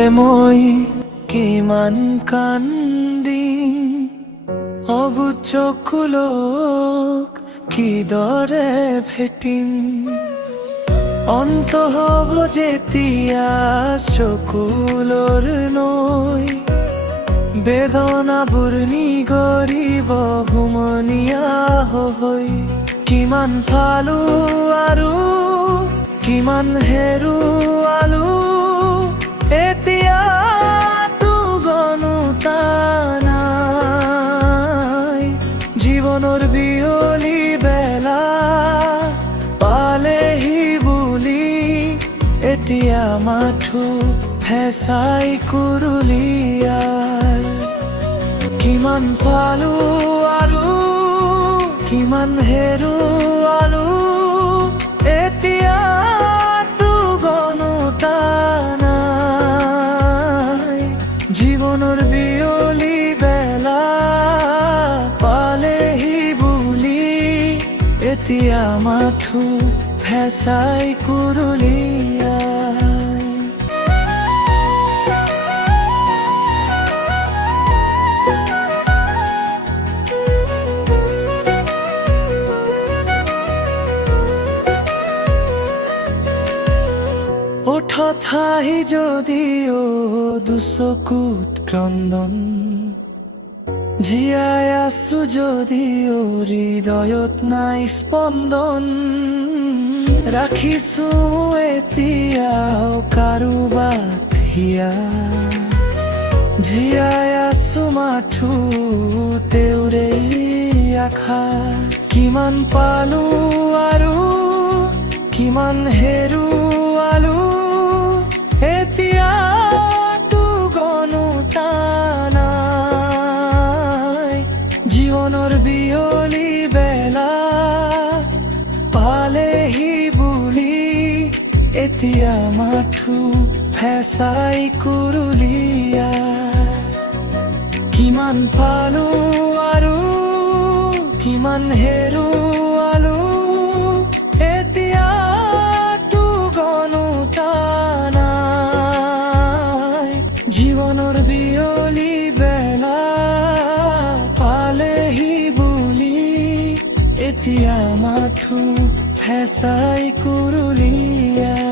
তোলে মই কিমান কান্দিম অবুজ চকুলোক কিদৰে ভেটিম অন্ত হব যেতিয়া চকুলোৰ নৈ বেদনাবোৰ নিগৰিব হুমনীয়া হৈ কিমান পালো আৰু কিমান হেৰুৱালো এতিয়াতো গণতা নাই জীৱনৰ বিয়লি বেলা পালেহি বুলি এতিয়া মাথো হেঁচাই কুৰুলিয়াই কিমান পালো আৰু কিমান হেৰুৱালো এতিয়াতো গণতা নাই জীৱনৰ বিয়লি বেলা পালেহি বুলি এতিয়া মাথো হেঁচাই কুৰুলিয়াই ওঠত হাঁহি যদিও দুচকুত ক্ৰন্দন জীয়াই আছো যদিও হৃদয়ত নাই স্পন্দন ৰাখিছো এতিয়াও কাৰোবাক হিয়া জীয়াই আছো মাথো তেওঁৰে আশা কিমান পালো আৰু কিমান হেৰুৱালো এতিয়াতো গণতা নাই জীৱনৰ বিয়লি বেলা পালেহি বুলি এতিয়া মাথো হেঁচাই কুৰুলিয়াই কিমান পালো আৰু কিমান হেৰুৱালো এতিয়াতো গণতা নাই জীৱনৰ বিয়লি বেলা পালেহি বুলি এতিয়া মাথো হেঁচাই কুৰুলিয়াই